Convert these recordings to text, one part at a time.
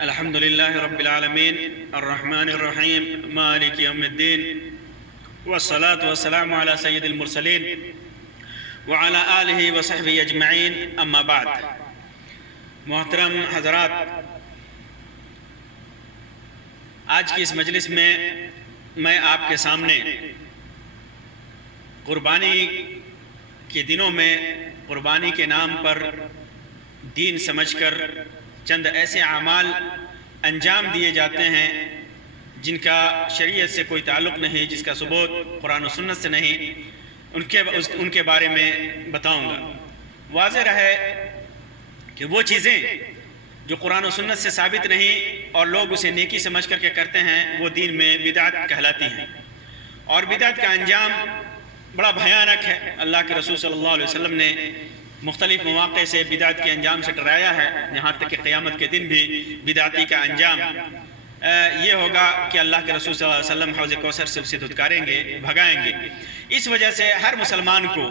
الحمد لله رب العالمين الرحمن الرحيم مالك يوم الدين والصلاة والسلام على سيد المرسلين وعلى آله وصحبه أجمعين أما بعد. محترم حضرات، آج کی اس مجلس میں آپ کے سامنے قربانی کے دنوں میں قربانی کے نام پر دین سمجھ کر چند ایسے اعمال انجام دیے جاتے ہیں جن کا شریعت سے کوئی تعلق نہیں، جس کا ثبوت قرآن و سنت سے نہیں، ان کے بارے میں بتاؤں گا. واضح رہے کہ وہ چیزیں جو قرآن و سنت سے ثابت نہیں اور لوگ اسے نیکی سمجھ کر کے کرتے ہیں وہ دین میں بدعت کہلاتی ہیں، اور بدعت کا انجام بڑا بھیانک ہے. اللہ کے رسول صلی اللہ علیہ وسلم نے مختلف مواقع سے بدعت کے انجام سے ڈرایا ہے، یہاں تک کہ قیامت کے دن بھی بدعتی کا انجام یہ ہوگا کہ اللہ کے رسول صلی اللہ علیہ وسلم حوض کوثر سے اسے دھتکاریں گے، بھگائیں گے. اس وجہ سے ہر مسلمان کو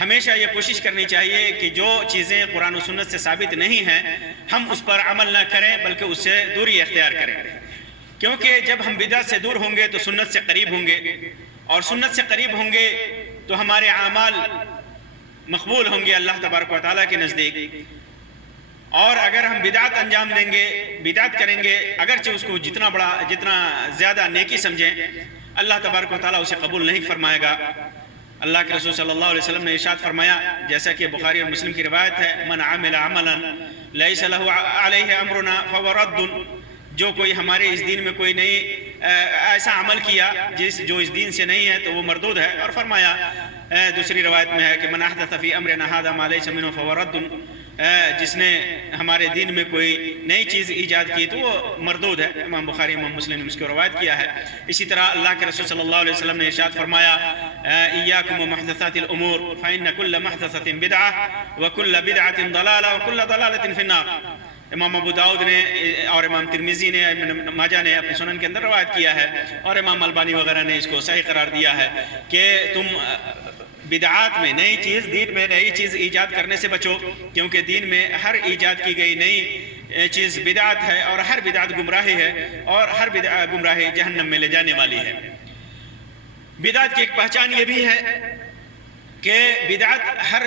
ہمیشہ یہ کوشش کرنی چاہیے کہ جو چیزیں قرآن و سنت سے ثابت نہیں ہیں ہم اس پر عمل نہ کریں بلکہ اس سے دوری اختیار کریں، کیونکہ جب ہم بدعت سے دور ہوں گے تو سنت سے قریب ہوں گے، اور سنت سے قریب ہوں گے تو ہمارے اعمال مقبول ہوں گے اللہ تبارک و تعالیٰ کے نزدیک. اور اگر ہم بدعت انجام دیں گے، بدعت کریں گے، اگرچہ اس کو جتنا زیادہ نیکی سمجھیں، اللہ تبارک و تعالیٰ اسے قبول نہیں فرمائے گا. اللہ کے رسول صلی اللہ علیہ وسلم نے ارشاد فرمایا، جیسا کہ بخاری اور مسلم کی روایت ہے، من عمل عملا لیس له علیہ امرنا فهو رد. جو کوئی ہمارے اس دین میں کوئی نہیں ایسا عمل کیا جو اس دین سے نہیں ہے تو وہ مردود ہے. اور فرمایا دوسری روایت میں ہے کہ من احدث فی امرنا ھذا ما لیس منہ فهو رد. جس نے ہمارے دین میں کوئی نئی چیز ایجاد کی تو وہ مردود ہے. امام بخاری امام مسلم نے اس کو روایت کیا ہے. اسی طرح اللہ کے رسول صلی اللہ علیہ وسلم نے ارشاد فرمایا، ایاکم ومحدثات الامور فإن كل محدثة بدعة وكل بدعة ضلالة وكل ضلالة في النار. امام ابو داؤد نے اور امام ترمذی نے ابن ماجہ نے اپنے سنن کے اندر روایت کیا ہے، اور امام البانی وغیرہ نے اس کو صحیح قرار دیا ہے کہ تم بدعات میں دین میں نئی چیز ایجاد کرنے سے بچو، کیونکہ دین میں ہر ایجاد کی گئی نئی چیز بدعت ہے، اور ہر بدعت گمراہی ہے، اور ہر گمراہی جہنم میں لے جانے والی ہے. بدعت کی ایک پہچان یہ بھی ہے کہ بدعت ہر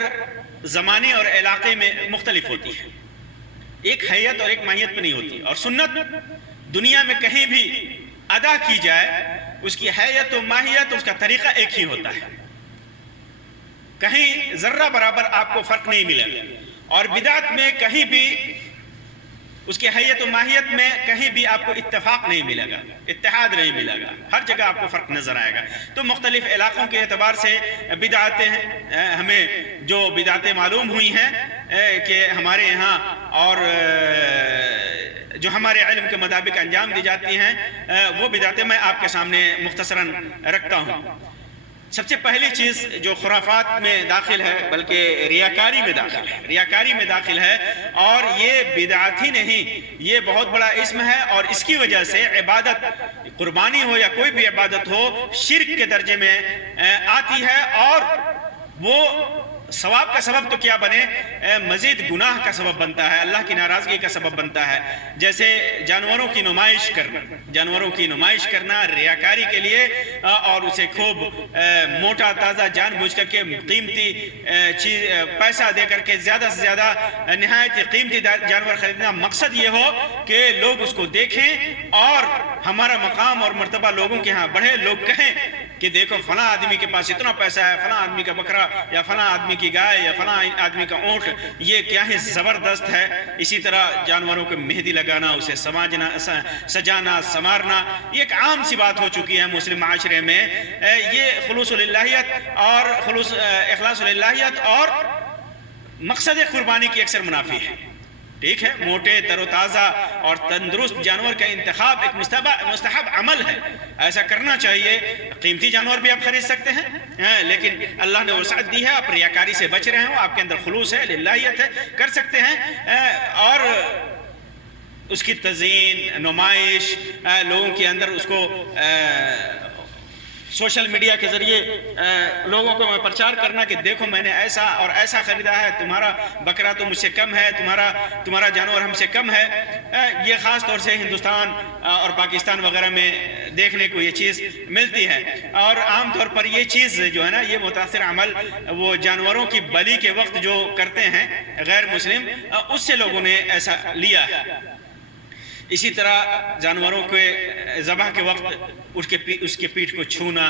زمانے اور علاقے میں مختلف ہوتی ہے، ایک حیت اور ایک ماہیت میں نہیں ہوتی. اور سنت دنیا میں کہیں بھی ادا کی جائے اس کی حیت و ماہیت، اس کا طریقہ ایک ہی ہوتا ہے، کہیں ذرہ برابر آپ کو فرق نہیں ملے گا. اور بدعت میں کہیں بھی اس کی حیت و ماہیت میں کہیں بھی آپ کو اتفاق نہیں ملے گا، اتحاد نہیں ملے گا، ہر جگہ آپ کو فرق نظر آئے گا. تو مختلف علاقوں کے اعتبار سے بدعتیں ہیں. ہمیں جو بدعتیں معلوم ہوئی ہیں کہ ہمارے یہاں اور جو ہمارے علم کے مطابق انجام دی جاتی ہیں وہ بدعتیں میں آپ کے سامنے مختصراً رکھتا ہوں. سب سے پہلی چیز جو خرافات میں داخل ہے بلکہ ریاکاری میں داخل ہے، اور یہ بدعت ہی نہیں، یہ بہت بڑا اسم ہے، اور اس کی وجہ سے عبادت، قربانی ہو یا کوئی بھی عبادت ہو، شرک کے درجے میں آتی ہے، اور وہ ثواب کا سبب تو کیا بنے، مزید گناہ کا سبب بنتا ہے، اللہ کی ناراضگی کا سبب بنتا ہے. جیسے جانوروں کی نمائش کرنا ریاکاری کے لیے، اور اسے خوب موٹا تازہ جان بوجھ کر کے قیمتی چیز پیسہ دے کر کے زیادہ سے زیادہ نہایت قیمتی جانور خریدنا، مقصد یہ ہو کہ لوگ اس کو دیکھیں اور ہمارا مقام اور مرتبہ لوگوں کے ہاں بڑھے، لوگ کہیں کہ دیکھو فلاں آدمی کے پاس اتنا پیسہ ہے، فلاں آدمی کا بکرا یا فلاں آدمی کی گائے یا فلاں آدمی کا اونٹ یہ کیا ہے زبردست ہے. اسی طرح جانوروں کو مہندی لگانا، اسے سجانا سنوارنا، یہ ایک عام سی بات ہو چکی ہے مسلم معاشرے میں. یہ خلوص للہیت اور اخلاص للہیت اور مقصد قربانی کی اکثر منافی ہے. ٹھیک ہے، موٹے تر و تازہ اور تندرست جانور کا انتخاب ایک مستحب عمل ہے، ایسا کرنا چاہیے. قیمتی جانور بھی آپ خرید سکتے ہیں، لیکن اللہ نے وسعت دی ہے، آپ ریاکاری سے بچ رہے ہوں، آپ کے اندر خلوص ہے، للہیت ہے، کر سکتے ہیں. اور اس کی تزئین، نمائش، لوگوں کے اندر اس کو سوشل میڈیا کے ذریعے لوگوں کو پرچار کرنا کہ دیکھو میں نے ایسا اور ایسا خریدا ہے، تمہارا بکرا تو مجھ سے کم ہے، تمہارا جانور ہم سے کم ہے، یہ خاص طور سے ہندوستان اور پاکستان وغیرہ میں دیکھنے کو یہ چیز ملتی ہے۔ اور عام طور پر یہ چیز جو ہے نا، یہ متاثر عمل وہ جانوروں کی بلی کے وقت جو کرتے ہیں غیر مسلم، اس سے لوگوں نے ایسا لیا ہے۔ اسی طرح جانوروں کے ذبح کے وقت اس کے پیٹھ کو چھونا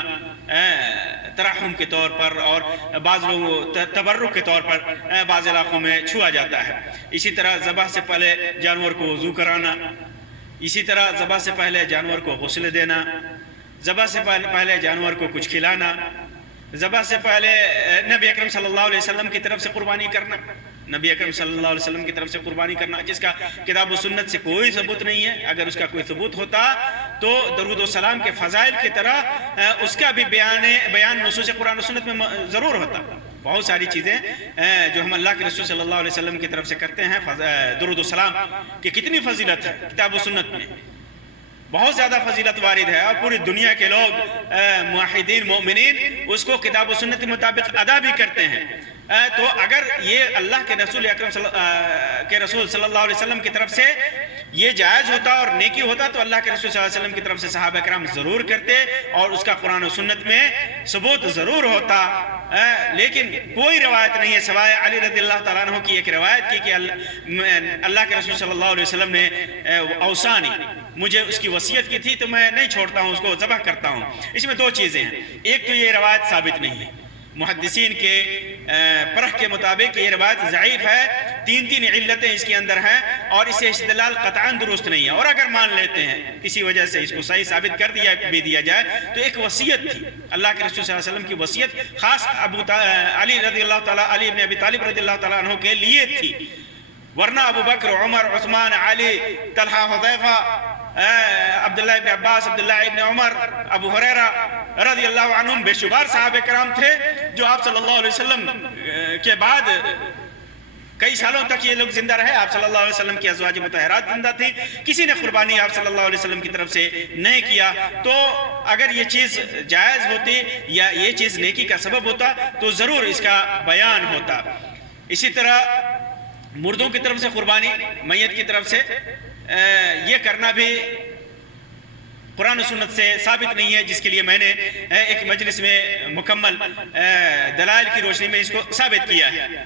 ترحم کے طور پر، اور بعض لوگوں تبرک کے طور پر بعض علاقوں میں چھوا جاتا ہے۔ اسی طرح ذبح سے پہلے جانور کو وضو کرانا، اسی طرح ذبح سے پہلے جانور کو غسل دینا، ذبح سے پہلے جانور کو کچھ کھلانا، ذبح سے پہلے نبی اکرم صلی اللہ علیہ وسلم کی طرف سے قربانی کرنا، نبی اکرم صلی اللہ علیہ وسلم کی طرف سے قربانی کرنا جس کا کتاب و سنت سے کوئی ثبوت نہیں ہے۔ اگر اس کا کوئی ثبوت ہوتا تو درود و سلام کے فضائل کی طرح اس کا بھی بیان نصوص قرآن و سنت میں ضرور ہوتا۔ بہت ساری چیزیں جو ہم اللہ کے رسول صلی اللہ علیہ وسلم کی طرف سے کرتے ہیں، درود و سلام کی کتنی فضیلت ہے کتاب و سنت میں، بہت زیادہ فضیلت وارد ہے، اور پوری دنیا کے لوگ موحدین مومنین اس کو کتاب و سنت کے مطابق ادا بھی کرتے ہیں۔ تو اگر یہ اللہ کے رسول اکرم صلی اللہ علیہ وسلم کی طرف سے یہ جائز ہوتا اور نیکی ہوتا تو اللہ کے رسول صلی اللہ علیہ وسلم کی طرف سے صحابہ کرام ضرور کرتے، اور اس کا قرآن و سنت میں ثبوت ضرور ہوتا۔ لیکن کوئی روایت نہیں ہے سوائے علی رضی اللہ تعالیٰ عنہ کی ایک روایت کی کہ اللہ کے رسول صلی اللہ علیہ وسلم نے اوصانی، مجھے اس کی وصیت کی تھی تو میں نہیں چھوڑتا ہوں، اس کو ذبح کرتا ہوں۔ اس میں دو چیزیں ہیں، ایک تو یہ روایت ثابت نہیں ہے، محدثین کے پرخ کے مطابق یہ روایت ضعیف ہے، تین علتیں اس کے اندر ہیں، اور اسے استدلال قطعاً درست نہیں ہے۔ اور اگر مان لیتے ہیں کسی وجہ سے اس کو صحیح ثابت کر دیا جائے تو ایک وصیت تھی اللہ کے رسول صلی اللہ علیہ وسلم کی، وصیت خاص علی بن ابی طالب رضی اللہ تعالیٰ عنہ کے لیے تھی، ورنہ ابو بکر، عمر، عثمان، علی، طلحہ، حذیفہ، عبداللہ ابن عباس، عبداللہ ابن عمر، ابو ہریرہ رضی اللہ عنہم بے شمار صحابہ کرام تھے جو آپ صلی اللہ علیہ وسلم کے بعد کئی سالوں تک یہ لوگ زندہ رہے۔ آپ صلی اللہ علیہ وسلم کی ازواج مطہرات زندہ تھیں، کسی نے قربانی آپ صلی اللہ علیہ وسلم کی طرف سے نہیں کیا۔ تو اگر یہ چیز جائز ہوتی یا یہ چیز نیکی کا سبب ہوتا تو ضرور اس کا بیان ہوتا۔ اسی طرح مردوں کی طرف سے قربانی، میت کی طرف سے یہ کرنا بھی قرآن و سنت سے ثابت نہیں ہے، جس کے لیے میں نے ایک مجلس میں مکمل دلائل کی روشنی میں اس کو ثابت کیا ہے۔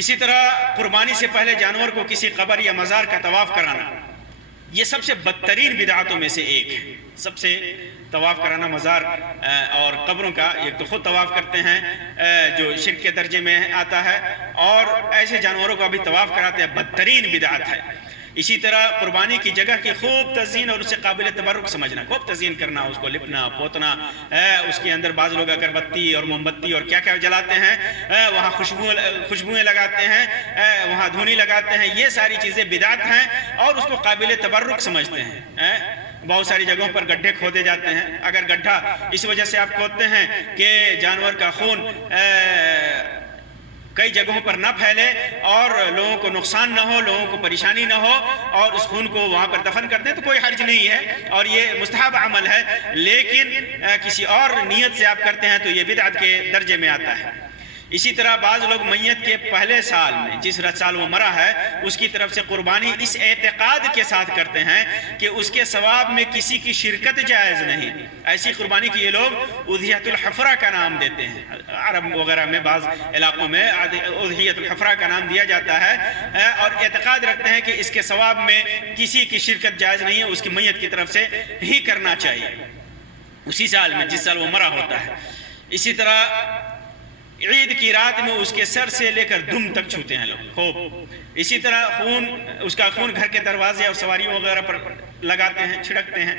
اسی طرح قربانی سے پہلے جانور کو کسی قبر یا مزار کا طواف کرانا، یہ سب سے بدترین بدعاتوں میں سے ایک ہے۔ سب سے طواف کرانا مزار اور قبروں کا، ایک تو خود طواف کرتے ہیں جو شرک کے درجے میں آتا ہے، اور ایسے جانوروں کو بھی طواف کراتے ہیں، بدترین بدعت ہے۔ اسی طرح قربانی کی جگہ کی خوب تزئین اور اسے قابل تبرک سمجھنا، خوب تزئین کرنا، اس کو لپنا پوتنا، اس کے اندر بعض لوگ اگربتی اور موم بتی اور کیا کیا جلاتے ہیں، وہاں خوشبوئیں لگاتے ہیں، وہاں دھونی لگاتے ہیں، یہ ساری چیزیں بدعت ہیں اور اس کو قابل تبرک سمجھتے ہیں۔ بہت ساری جگہوں پر گڈھے کھودے جاتے ہیں، اگر گڈھا اس وجہ سے آپ کھودتے ہیں کہ جانور کا خون کئی جگہوں پر نہ پھیلے اور لوگوں کو نقصان نہ ہو، لوگوں کو پریشانی نہ ہو، اور اس خون کو وہاں پر دفن کر دیں تو کوئی حرج نہیں ہے، اور یہ مستحب عمل ہے۔ لیکن کسی اور نیت سے آپ کرتے ہیں تو یہ بدعت کے درجے میں آتا ہے۔ اسی طرح بعض لوگ میت کے پہلے سال میں، جس سال وہ مرا ہے، اس کی طرف سے قربانی اس اعتقاد کے ساتھ کرتے ہیں کہ اس کے ثواب میں کسی کی شرکت جائز نہیں۔ ایسی قربانی کی یہ لوگ اضحیۃ الحفرہ کا نام دیتے ہیں، عرب وغیرہ میں بعض علاقوں میں اضحیۃ الحفرہ کا نام دیا جاتا ہے، اور اعتقاد رکھتے ہیں کہ اس کے ثواب میں کسی کی شرکت جائز نہیں ہے، اس کی میت کی طرف سے ہی کرنا چاہیے اسی سال میں جس سال وہ مرا ہوتا ہے۔ اسی طرح عید کی رات میں اس کے سر سے لے کر دم تک چھوتے ہیں لوگ خوب۔ اسی طرح اس کا خون گھر کے دروازے اور سواریوں وغیرہ پر لگاتے ہیں، چھڑکتے ہیں۔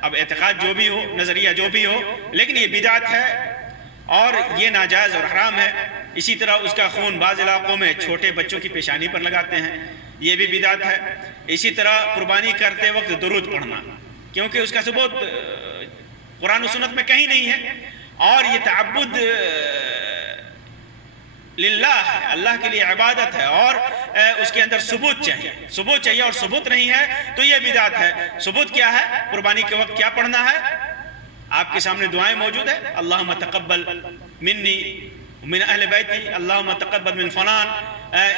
اب اعتقاد جو بھی ہو، نظریہ جو بھی ہو، لیکن یہ بدعت ہے اور یہ ناجائز اور حرام ہے۔ اسی طرح اس کا خون بعض علاقوں میں چھوٹے بچوں کی پیشانی پر لگاتے ہیں، یہ بھی بدعت ہے۔ اسی طرح قربانی کرتے وقت درود پڑھنا، کیونکہ اس کا ثبوت قرآن و سنت میں کہیں نہیں ہے، اور یہ تعبد للہ ہے، اللہ کے لیے عبادت ہے، اور اس کے اندر ثبوت چاہیے اور ثبوت نہیں ہے تو یہ بدعت ہے۔ ثبوت کیا ہے؟ قربانی کے وقت کیا پڑھنا ہے؟ آپ کے سامنے دعائیں موجود ہیں، اللہم تقبل منی من اہل بیتی، اللہم تقبل من فلان.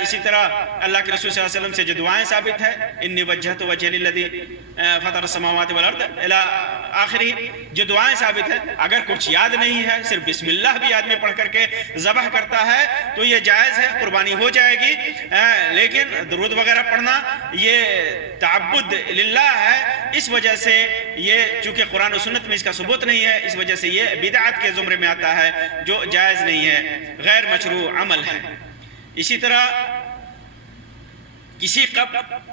اسی طرح اللہ کے رسول صلی اللہ علیہ وسلم سے جو دعائیں ثابت ہیں، انی وجہت وجہی للذی فطر السماوات والارض الی آخری، جو دعائیں ثابت ہیں، اگر کچھ یاد نہیں ہے، صرف بسم اللہ بھی آدمی پڑھ کر کے ذبح کرتا ہے تو یہ جائز ہے، قربانی ہو جائے گی. لیکن درود وغیرہ پڑھنا یہ تعبد للہ ہے، اس وجہ سے یہ چونکہ قرآن و سنت میں اس کا ثبوت نہیں ہے، اس وجہ سے یہ بدعت کے زمرے میں آتا ہے، جو جائز نہیں ہے، غیر مشروع عمل ہے. اسی طرح کسی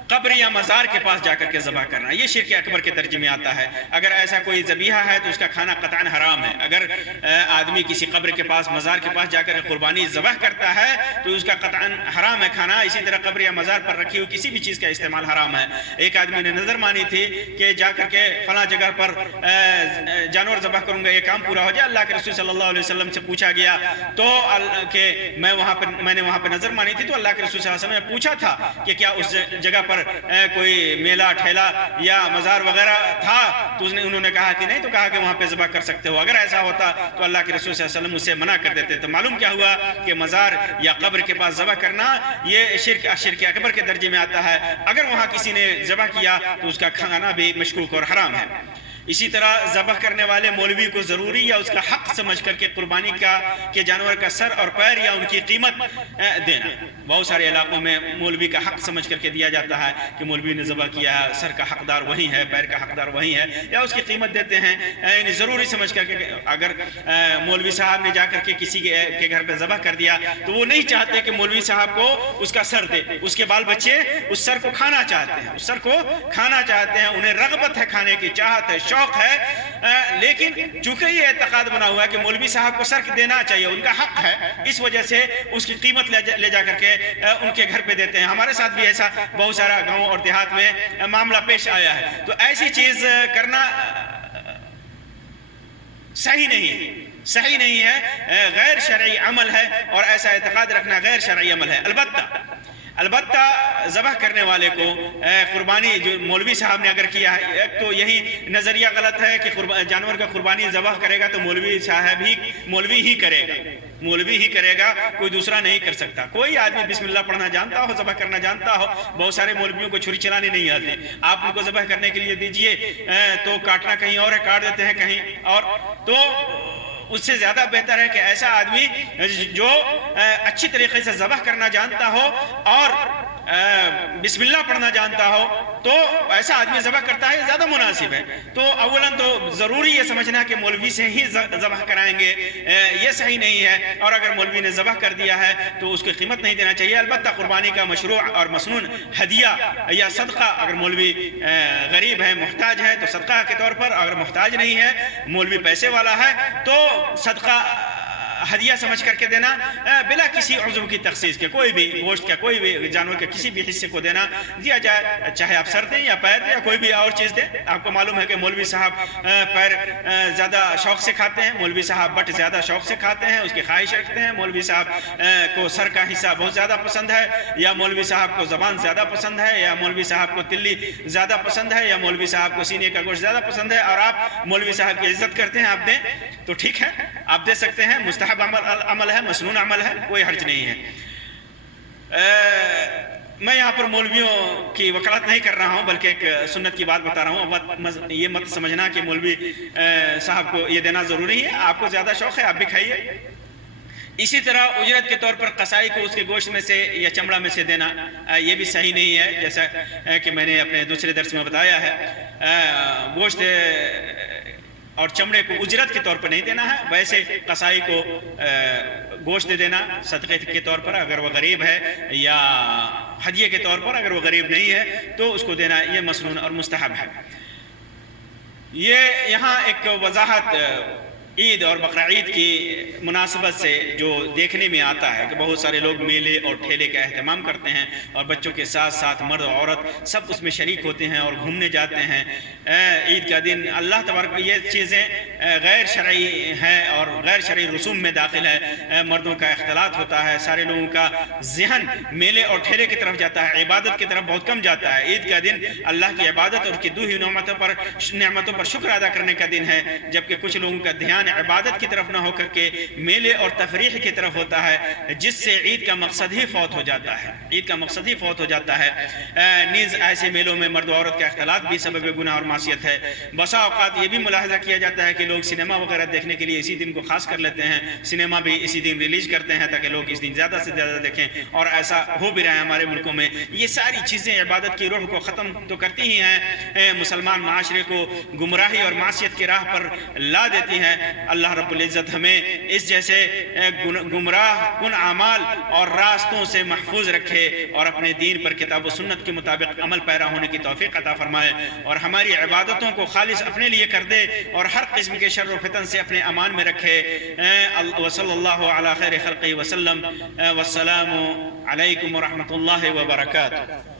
قبر یا مزار کے پاس جا کر کے ذبح کرنا، یہ شرک اکبر کے درجے میں آتا ہے. اگر ایسا کوئی ذبیحہ ہے تو اس کا کھانا قطعاً حرام ہے. اگر آدمی کسی قبر کے پاس، مزار کے پاس جا کر قربانی ذبح کرتا ہے تو اس کا قطعاً حرام ہے کھانا. اسی طرح قبر یا مزار پر رکھی ہوئی کسی بھی چیز کا استعمال حرام ہے. ایک آدمی نے نظر مانی تھی کہ جا کر کے فلاں جگہ پر جانور ذبح کروں گا، یہ کام پورا ہو جائے. اللہ کے رسول صلی اللہ علیہ وسلم سے پوچھا گیا تو کہ میں نے وہاں پہ نظر مانی تھی، تو اللہ کے رسول صلی اللہ علیہ وسلم نے پوچھا تھا کہ کیا اس جگہ پر کوئی میلہ ٹھیلا یا مزار وغیرہ تھا، تو انہوں نے کہا کہ نہیں، تو کہا کہ وہاں پہ ذبح کر سکتے ہو. اگر ایسا ہوتا تو اللہ کے رسول صلی اللہ علیہ وسلم اسے منع کر دیتے. تو معلوم کیا ہوا کہ مزار یا قبر کے پاس ذبح کرنا یہ شرک اکبر کے درجے میں آتا ہے. اگر وہاں کسی نے ذبح کیا تو اس کا کھانا بھی مشکوک اور حرام ہے. اسی طرح ذبح کرنے والے مولوی کو ضروری یا اس کا حق سمجھ کر کے قربانی کے جانور کا سر اور پیر یا ان کی قیمت دینا. بہت سارے علاقوں میں مولوی کا حق سمجھ کر کے دیا جاتا ہے کہ مولوی نے ذبح کیا ہے، سر کا حقدار وہی ہے، پیر کا حقدار وہی ہے، یا اس کی قیمت دیتے ہیں. یعنی ضروری سمجھ کر کے اگر مولوی صاحب نے جا کر کے کسی کے گھر پہ ذبح کر دیا تو وہ نہیں چاہتے کہ مولوی صاحب کو اس کا سر دے. اس کے بال بچے اس سر کو کھانا چاہتے ہیں، اس سر کو کھانا چاہتے ہیں، انہیں رغبت ہے، کھانے کی چاہت ہے، شوق ہے. لیکن چونکہ یہ اعتقاد بنا ہوا ہے کہ مولوی صاحب کو سر دینا چاہیے، ان کا حق ہے، اس وجہ سے اس کی قیمت لے جا کر کے ان کے گھر پہ دیتے ہیں. ہمارے ساتھ بھی ایسا بہت سارا گاؤں اور دیہات میں معاملہ پیش آیا ہے. تو ایسی چیز کرنا صحیح نہیں ہے، غیر شرعی عمل ہے، اور ایسا اعتقاد رکھنا غیر شرعی عمل ہے. البتہ ذبح کرنے والے کو قربانی جو مولوی صاحب نے اگر کیا ہے، ایک تو یہی نظریہ غلط ہے کہ جانور کا قربانی ذبح کرے گا تو مولوی ہی کرے گا، کوئی دوسرا نہیں کر سکتا. کوئی آدمی بسم اللہ پڑھنا جانتا ہو، ذبح کرنا جانتا ہو. بہت سارے مولویوں کو چھری چلانے نہیں آتے، آپ ان کو ذبح کرنے کے لیے دیجئے تو کاٹنا کہیں اور ہے، کاٹ دیتے ہیں کہیں اور. تو اس سے زیادہ بہتر ہے کہ ایسا آدمی جو اچھی طریقے سے ذبح کرنا جانتا ہو اور بسم اللہ پڑھنا جانتا ہو، تو ایسا آدمی ذبح کرتا ہے، زیادہ مناسب ہے. تو اولاً تو ضروری یہ سمجھنا کہ مولوی سے ہی ذبح کرائیں گے، یہ صحیح نہیں ہے. اور اگر مولوی نے ذبح کر دیا ہے تو اس کی قیمت نہیں دینا چاہیے. البتہ قربانی کا مشروع اور مسنون ہدیہ یا صدقہ، اگر مولوی غریب ہے، محتاج ہے تو صدقہ کے طور پر، اگر محتاج نہیں ہے، مولوی پیسے والا ہے تو صدقہ ہدیہ سمجھ کر کے دینا، بلا کسی عضو کی تخصیص کے. کوئی بھی گوشت کا، کوئی بھی جانور کے کسی بھی حصے کو دیا جائے، چاہے آپ سر دیں یا پیر دیں یا کوئی بھی اور چیز دیں. آپ کو معلوم ہے کہ مولوی صاحب پیر زیادہ شوق سے کھاتے ہیں، مولوی صاحب بٹ زیادہ شوق سے کھاتے ہیں، اس کی خواہش رکھتے ہیں. مولوی صاحب کو سر کا حصہ بہت زیادہ پسند ہے، یا مولوی صاحب کو زبان زیادہ پسند ہے، یا مولوی صاحب کو تلی زیادہ پسند ہے، یا مولوی صاحب کو سینے کا گوشت زیادہ پسند ہے، اور آپ مولوی صاحب کی عزت کرتے ہیں، آپ دیں تو ٹھیک ہے، آپ دے سکتے ہیں. مستحب عمل ہے، مسنون عمل ہے، کوئی حرج نہیں ہے. میں یہاں پر مولویوں کی وکالت نہیں کر رہا ہوں، بلکہ ایک سنت کی بات بتا رہا ہوں. یہ مت سمجھنا کہ مولوی صاحب کو یہ دینا ضروری ہے. آپ کو زیادہ شوق ہے، آپ بھی کھائیے. اسی طرح اجرت کے طور پر قصائی کو اس کے گوشت میں سے یا چمڑا میں سے دینا، یہ بھی صحیح نہیں ہے. جیسا کہ میں نے اپنے دوسرے درس میں بتایا ہے، گوشت اور چمڑے کو اجرت کے طور پر نہیں دینا ہے. ویسے قصائی کو گوشت دے دینا صدقے کے طور پر اگر وہ غریب ہے، یا ہدیے کے طور پر اگر وہ غریب نہیں ہے تو اس کو دینا، یہ مسنون اور مستحب ہے. یہ یہاں ایک وضاحت عید اور بقرعید کی مناسبت سے جو دیکھنے میں آتا ہے کہ بہت سارے لوگ میلے اور ٹھیلے کا اہتمام کرتے ہیں اور بچوں کے ساتھ ساتھ مرد و عورت سب اس میں شریک ہوتے ہیں اور گھومنے جاتے ہیں۔ عید کا دن اللہ تبارک یہ چیزیں غیر شرعی ہیں اور غیر شرعی رسوم میں داخل ہے۔ مردوں کا اختلاط ہوتا ہے، سارے لوگوں کا ذہن میلے اور ٹھیلے کی طرف جاتا ہے، عبادت کی طرف بہت کم جاتا ہے۔ عید کا دن اللہ کی عبادت اور اس کی دی ہوئی نعمتوں پر شکر ادا کرنے کا دن ہے، جبکہ کچھ لوگوں کا دھیان عبادت کی طرف نہ ہو کر کے میلے اور تفریح کی طرف ہوتا ہے، جس سے عید کا مقصد ہی فوت ہو جاتا ہے۔ عید کا مقصد ہی فوت ہو جاتا ہے۔ نیز ایسے میلوں میں مرد و عورت کا اختلاط بھی سبب گناہ اور معصیت ہے۔ بسا اوقات یہ بھی ملاحظہ کیا جاتا ہے کہ لوگ سنیما وغیرہ دیکھنے کے لیے اسی دن کو خاص کر لیتے ہیں، سنیما بھی اسی دن ریلیز کرتے ہیں تاکہ لوگ اس دن زیادہ سے زیادہ دیکھیں، اور ایسا ہو بھی رہا ہے ہمارے ملکوں میں۔ یہ ساری چیزیں عبادت کی روح کو ختم تو کرتی ہی ہیں، مسلمان معاشرے کو گمراہی اور معصیت کی راہ پر لا دیتی ہیں۔ اللہ رب العزت ہمیں اس جیسے گمراہ کن اعمال اور راستوں سے محفوظ رکھے اور اپنے دین پر کتاب و سنت کے مطابق عمل پیرا ہونے کی توفیق عطا فرمائے، اور ہماری عبادتوں کو خالص اپنے لیے کر دے اور ہر قسم کے شر و فتن سے اپنے امان میں رکھے۔ وصلی اللہ علی خیر خلقہ وسلم، والسلام علیکم ورحمۃ اللہ وبرکاتہ۔